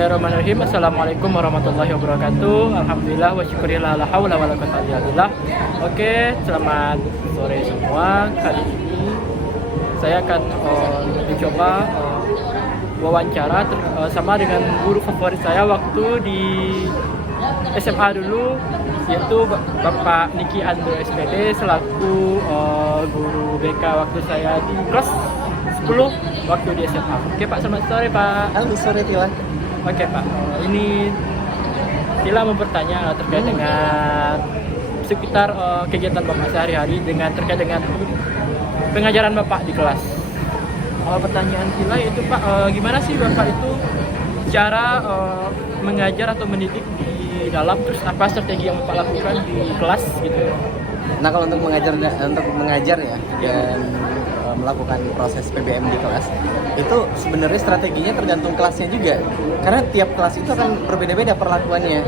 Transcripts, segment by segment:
Bismillahirrahmanirrahim. Assalamualaikum warahmatullahi wabarakatuh. Alhamdulillah wa syukurillah la haula wala quwwata illa billah. Oke, selamat sore semua. Kali ini saya akan mencoba wawancara sama dengan guru favorit saya waktu di SMA dulu, yaitu Bapak Niki Andro SPD selaku guru BK waktu saya di kelas 10 waktu di SMA. Oke Pak, selamat sore Pak. Halo, sore Tila. Oke Pak, ini Tila mau bertanya terkait dengan sekitar kegiatan Bapak sehari-hari terkait dengan pengajaran Bapak di kelas. Pertanyaan Tila itu Pak, gimana sih Bapak itu cara mengajar atau mendidik di dalam, terus apa strategi yang Bapak lakukan di kelas gitu? Nah, kalau untuk mengajar ya dan melakukan proses PBM di kelas itu sebenarnya strateginya tergantung kelasnya juga, karena tiap kelas itu akan berbeda-beda perlakuannya.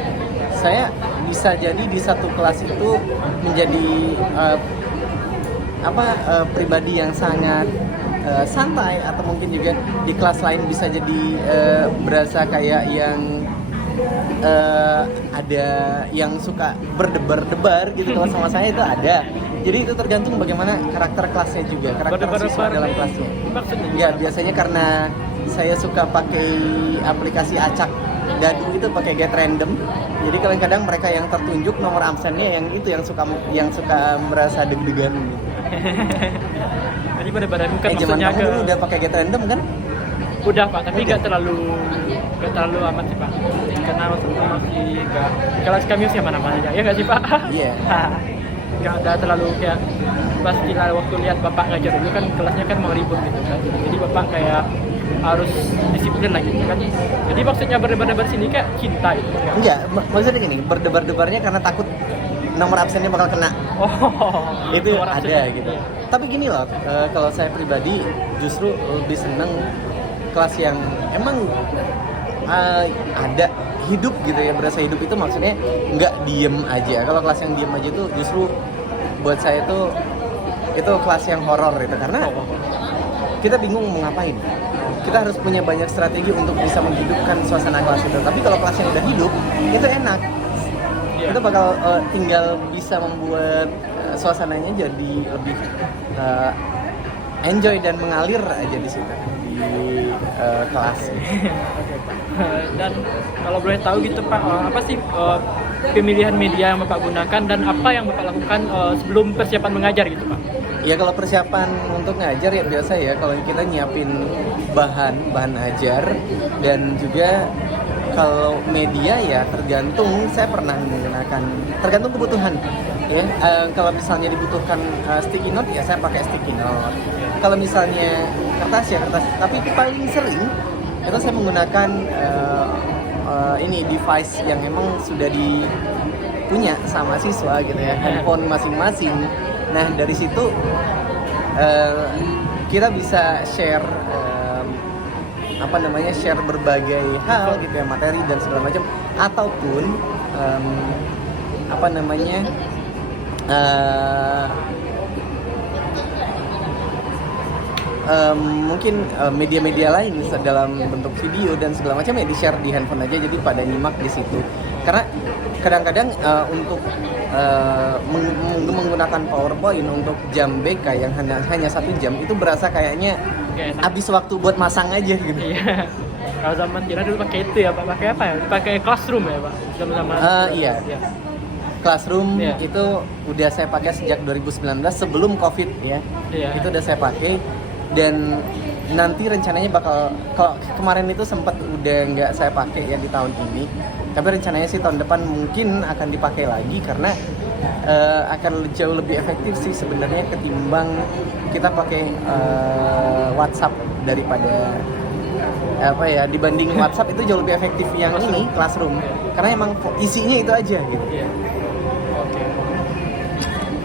Saya bisa jadi di satu kelas itu menjadi pribadi yang sangat santai, atau mungkin juga di kelas lain bisa jadi berasa kayak yang ada yang suka berdebar-debar gitu. Kalau sama saya itu ada. Jadi itu tergantung bagaimana karakter kelasnya juga, karakter siswa dalam kelasnya. Ya, biasanya karena saya suka pakai aplikasi acak dadu itu, pakai get random. Jadi kadang-kadang mereka yang tertunjuk nomor absennya yang suka merasa deg-degan gitu. Jadi pada bukan Zaman maksudnya kamu dulu udah pakai get random kan? Udah Pak, tapi nggak terlalu amat sih Pak. Karena waktu itu masih nggak kelas kami sih mana-mana aja, ya nggak sih Pak? Iya. Nggak ada terlalu kayak pastilah waktu lihat Bapak ngajar dulu kan kelasnya kan mau ribut gitu kan. Jadi Bapak kayak harus disiplin lagi gitu kan. Jadi maksudnya berdebar-debar sini kayak cinta gitu kan. Enggak, maksudnya gini, berdebar-debarnya karena takut nomor absennya bakal kena. Oh, Itu nomor ada absen. gitu. Tapi gini loh, kalau saya pribadi justru lebih seneng kelas yang emang ada hidup gitu ya, berasa hidup. Itu maksudnya nggak diem aja. Kalau kelas yang diem aja itu justru buat saya itu kelas yang horor gitu, karena kita bingung mau ngapain. Kita harus punya banyak strategi untuk bisa menghidupkan suasana kelas itu. Tapi kalau kelas yang udah hidup itu enak. Itu bakal tinggal bisa membuat suasananya jadi lebih enjoy dan mengalir aja di situ di kelas. Oke, Pak. Dan kalau boleh tahu gitu Pak, apa sih pemilihan media yang Bapak gunakan dan apa yang Bapak lakukan sebelum persiapan mengajar gitu Pak? Ya, kalau persiapan untuk ngajar ya biasa ya, kalau kita nyiapin bahan ajar, dan juga kalau media ya tergantung. Saya pernah menggunakan, tergantung kebutuhan ya. Kalau misalnya dibutuhkan sticky note ya saya pakai sticky note. Kalau misalnya kertas ya kertas. Tapi paling sering itu saya menggunakan ini device yang emang sudah dipunya sama siswa gitu ya, handphone masing-masing. Nah, dari situ kita bisa share share berbagai hal gitu ya, materi dan segala macam, ataupun mungkin media-media lain dalam bentuk video dan segala macam ya di-share di handphone aja, jadi pada nyimak di situ. Karena kadang-kadang untuk menggunakan PowerPoint untuk jam BK yang hanya 1 jam itu berasa kayaknya habis waktu buat masang aja gitu. Iya. Kalau zaman kita dulu pakai itu ya Pak, pakai apa ya? Pakai Classroom ya Pak? Zaman Iya. Ya. Classroom Iya. itu udah saya pakai sejak 2019 sebelum COVID ya. Iya. Itu udah saya pakai, dan nanti rencananya kalau kemarin itu sempat udah nggak saya pakai ya di tahun ini. Tapi rencananya sih tahun depan mungkin akan dipakai lagi, karena akan jauh lebih efektif sih sebenarnya ketimbang kita pakai WhatsApp daripada dibanding WhatsApp itu jauh lebih efektif yang ini Classroom, karena emang isinya itu aja gitu. Iya. Oke.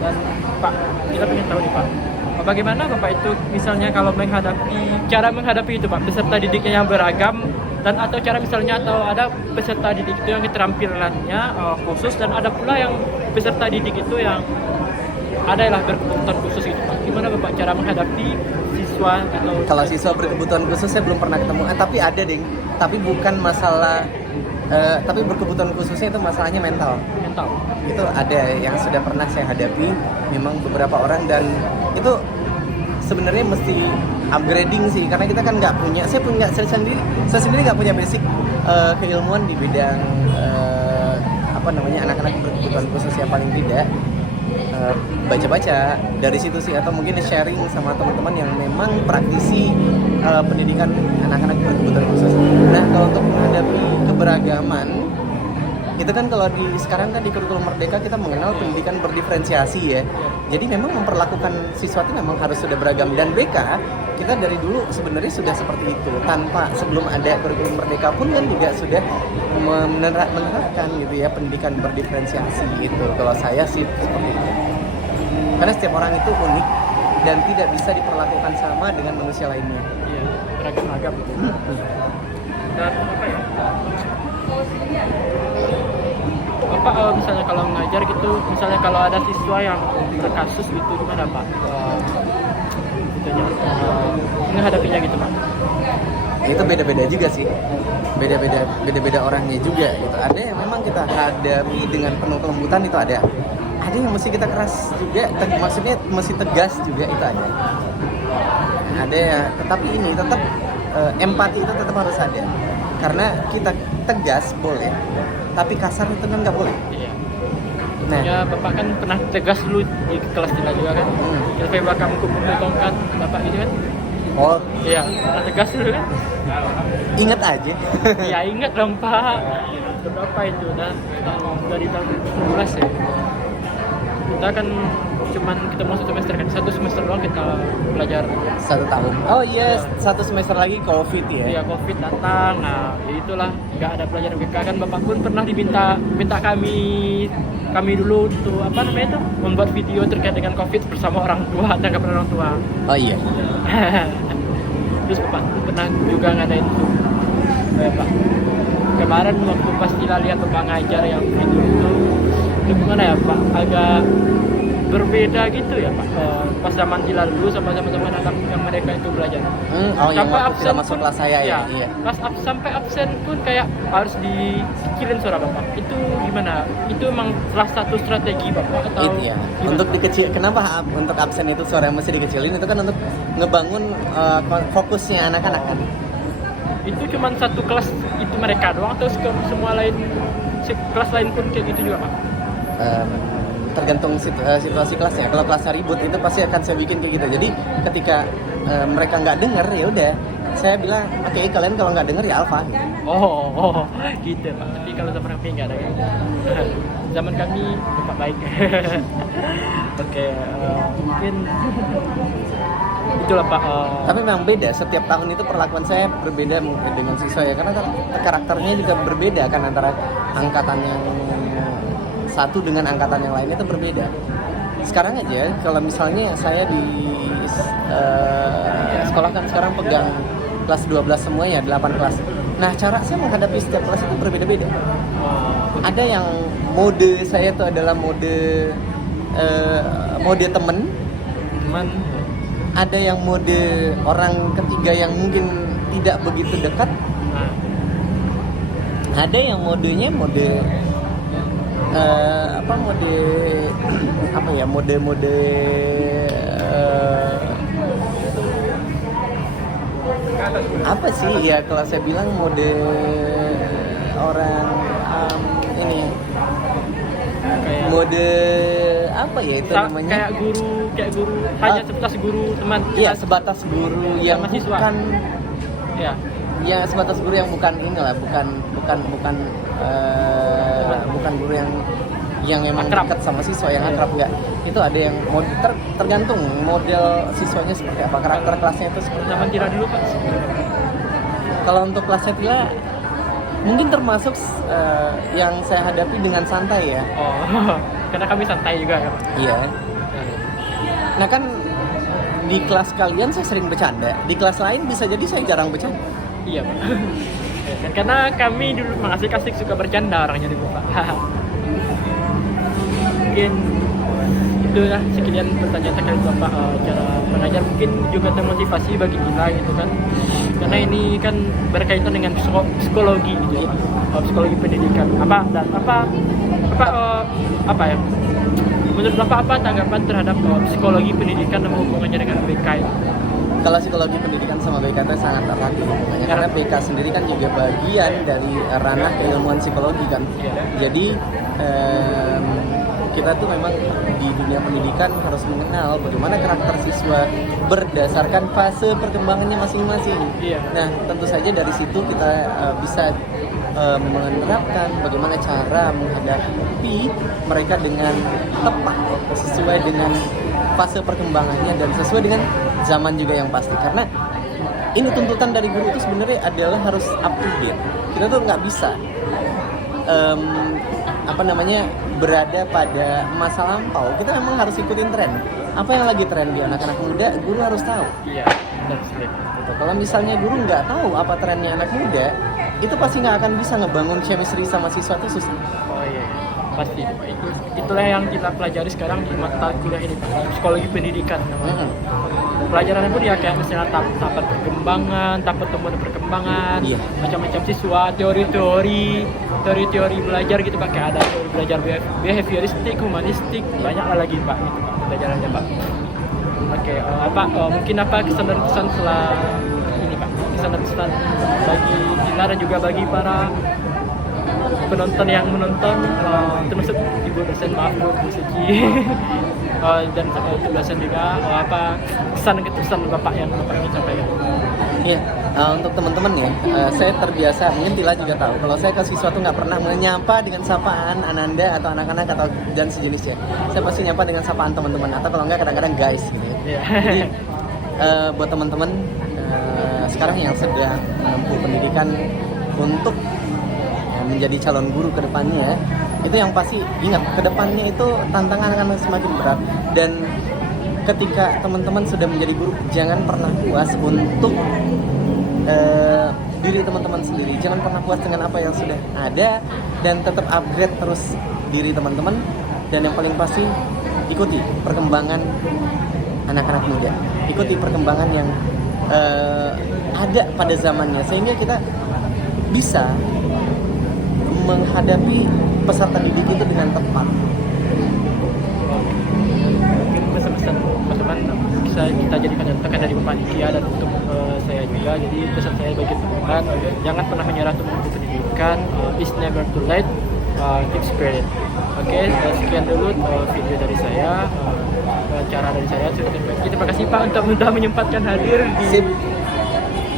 Dan Pak, kita pengen tahu nih Pak, bagaimana Bapak itu misalnya kalau cara menghadapi itu Pak, peserta didiknya yang beragam, dan atau cara misalnya atau ada peserta didik itu yang keterampilannya khusus, dan ada pula yang peserta didik itu yang adalah berkebutuhan khusus gitu Pak. Gimana Bapak cara menghadapi siswa siswa gitu. Kalau siswa berkebutuhan khusus saya belum pernah ketemu, tapi ada ding. Tapi bukan masalah, tapi berkebutuhan khususnya itu masalahnya mental. Mental. Itu ada yang sudah pernah saya hadapi, memang beberapa orang, dan itu sebenarnya mesti upgrading sih, karena kita kan nggak punya, saya sendiri nggak punya basic keilmuan di bidang anak-anak berkebutuhan khusus, yang paling tidak baca-baca dari situ sih, atau mungkin sharing sama teman-teman yang memang praktisi pendidikan anak-anak berkebutuhan khusus. Nah, kalau untuk menghadapi keberagaman, itu kan kalau sekarang kan di kurikulum Merdeka kita mengenal pendidikan berdiferensiasi ya. Jadi memang memperlakukan siswa itu memang harus sudah beragam, dan BK kita dari dulu sebenarnya sudah seperti itu. Tanpa sebelum ada kurikulum Merdeka pun kan juga sudah menerapkan gitu ya pendidikan berdiferensiasi gitu. Kalau saya sih seperti itu. Karena setiap orang itu unik dan tidak bisa diperlakukan sama dengan manusia lainnya. Iya, beragam-agam gitu. Dan apa ya? Misalnya kalau ngajar gitu, misalnya kalau ada siswa yang berkasus gitu, gimana Pak? Menghadapinya gitu Pak? Itu beda-beda juga sih, beda-beda orangnya juga gitu. Ada yang memang kita hadapi dengan penuh kelembutan, itu ada yang mesti kita keras juga, maksudnya mesti tegas juga, itu ada ya. Tetapi ini tetap empati itu tetap harus ada, karena kita tegas boleh, tapi kasar itu kan nggak boleh. Iya. Nah, ya Bapak kan pernah tegas dulu di kelas kita juga kan. Sampai Bapak mukul tongkat Bapak gitu kan. oh Iya, pernah tegas dulu kan. ingat aja. Ya ingat dong Pak. Berapa itu dari tahun 2019 ya. Kita kan cuman kita masuk semester kan, 1 semester doang kita belajar. 1 tahun. Oh yes, 1 semester lagi COVID ya. Iya, COVID datang. Nah, itulah nggak ada pelajaran BK kan. Bapak pun pernah minta kami dulu untuk membuat video terkait dengan COVID bersama orang tua, tanggapan orang tua. Oh iya. Terus Bapak pernah juga ngadain itu. Pak, kemarin waktu pas kita lihat Bapak ngajar yang video itu gimana ya Pak, agak berbeda gitu ya Pak, pas zaman Tila dulu sama zaman anak yang mereka itu belajar. Sampai absen masuk kelas saya ya. Iya. Sampai absen pun kayak harus dikecilin suara Bapak. Itu gimana? Itu emang salah satu strategi Bapak atau Iya. gimana? Untuk kenapa untuk absen itu suara yang mesti dikecilin, itu kan untuk ngebangun fokusnya anak-anak kan. Itu cuma satu kelas itu mereka doang atau semua lain kelas lain pun kayak gitu juga Pak? Tergantung situasi kelasnya. Kalau kelasnya ribut itu pasti akan saya bikin kayak gitu. Jadi ketika mereka nggak dengar, ya udah saya bilang oke, kalian kalau nggak dengar ya alfa. Oh gitu Pak. Tapi kalau zaman kami nggak ada kayak gitu. Zaman kami Bapak baik. Oke, mungkin itulah Pak. Tapi memang beda, setiap tahun itu perlakuan saya berbeda mungkin dengan siswa ya, karena karakternya juga berbeda kan, antara angkatan yang satu dengan angkatan yang lainnya itu berbeda. Sekarang aja kalau misalnya saya di sekolah kan sekarang pegang kelas 12 semuanya, 8 kelas. Nah, cara saya menghadapi setiap kelas itu berbeda-beda. Ada yang mode saya itu adalah mode teman. Ada yang mode orang ketiga yang mungkin tidak begitu dekat. Ada yang modenya mode apa sih ya, kalau saya bilang mode orang mode apa ya itu namanya, kayak guru hanya sebatas guru teman. Iya, sebatas guru yang bukan ya sebatas guru yang bukan inilah, bukan guru yang emang dekat sama siswa, yang akrab enggak. Itu ada yang tergantung model siswanya seperti apa, karakter kelasnya itu seperti apa. Zaman Tira dulu Pak. Kalau untuk kelasnya Tira mungkin termasuk yang saya hadapi dengan santai ya. Karena kami santai juga ya Pak. Iya. Nah kan di kelas kalian saya sering bercanda, di kelas lain bisa jadi saya jarang bercanda. Iya Pak. Dan karena kami dulu asik-asik suka bercanda orangnya di Bapak. Mungkin itulah sekian pertanyaan terkait Bapak cara mengajar, mungkin juga termotivasi bagi kita gitu kan, karena ini kan berkaitan dengan psikologi gitu ya, psikologi pendidikan apa ya, menurut Bapak apa tanggapan terhadap psikologi pendidikan dan hubungannya dengan BK itu? Kalau psikologi pendidikan sama BK itu sangat erat ya hubungannya, karena BK sendiri kan juga bagian dari ranah keilmuan psikologi kan. Jadi kita tuh memang di dunia pendidikan harus mengenal bagaimana karakter siswa berdasarkan fase perkembangannya masing-masing. Nah, tentu saja dari situ kita bisa menerapkan bagaimana cara menghadapi mereka dengan tepat sesuai dengan fase perkembangannya dan sesuai dengan zaman juga yang pasti. Karena ini tuntutan dari guru itu sebenarnya adalah harus up to date. Kita tuh nggak bisa berada pada masa lampau. Kita memang harus ikutin tren. Apa yang lagi tren di anak-anak muda, guru harus tahu. Iya, benar sekali. Kalau misalnya guru nggak tahu apa trennya anak muda, itu pasti nggak akan bisa ngebangun chemistry sama siswa itu susah. Oh iya, pasti. Itulah yang kita pelajari sekarang di mata kuliah ini, psikologi pendidikan. Pelajarannya pun ya kayak misalnya tahap perkembangan, tahap pertumbuhan dan perkembangan, macam-macam siswa, teori-teori belajar gitu Pak, kayak ada teori belajar behavioristik, humanistik, banyak lah lagi Pak gitu Pak pelajarannya Pak. Oke, mungkin apa kesan dan pesan setelah ini Pak, kesan dan pesan bagi kita dan juga bagi para penonton yang menonton, termasuk Ibu dosen, maaf Bu Suci, dan untuk dosen juga, kesan dan kesan Bapak yang Bapak ingin sampaikan? Iya, untuk teman-teman ya, saya terbiasa, mungkin Tila juga tahu, kalau saya ke siswa tuh nggak pernah menyapa dengan sapaan Ananda atau anak-anak atau dan sejenisnya. Saya pasti nyapa dengan sapaan teman-teman, atau kalau nggak kadang-kadang guys gitu ya. Jadi buat teman-teman sekarang yang sedang menempuh pendidikan untuk menjadi calon guru ke depannya, itu yang pasti ingat, ke depannya itu tantangan akan semakin berat. Dan ketika teman-teman sudah menjadi guru, jangan pernah puas untuk diri teman-teman sendiri. Jangan pernah puas dengan apa yang sudah ada, dan tetap upgrade terus diri teman-teman. Dan yang paling pasti, ikuti perkembangan anak-anak muda, ikuti perkembangan yang ada pada zamannya, sehingga kita bisa menghadapi peserta didik itu dengan tepat. Mungkin pesan-pesan teman-teman bisa kita jadikan contohkan dari Bapak Nikia dan untuk saya juga. Jadi pesan saya bagi teman-teman, jangan pernah menyerah untuk menempuh pendidikan. It's never too late. Keep spirit. Oke, sekian dulu video dari saya, wawancara dari saya. Terima kasih Pak untuk sudah menyempatkan hadir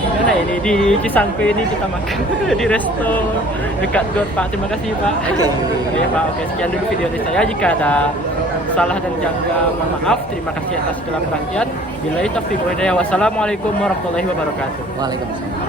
di mana ini, di Cisangkui ini kita makan di resto dekat GOR Pak. Terima kasih Pak. Oke Pak, sekian dulu video dari saya. Jika ada salah dan janggal, mohon maaf. Terima kasih atas segala perhatian. Billahi taufiq wal hidayah. Wassalamualaikum warahmatullahi wabarakatuh. Waalaikumsalam.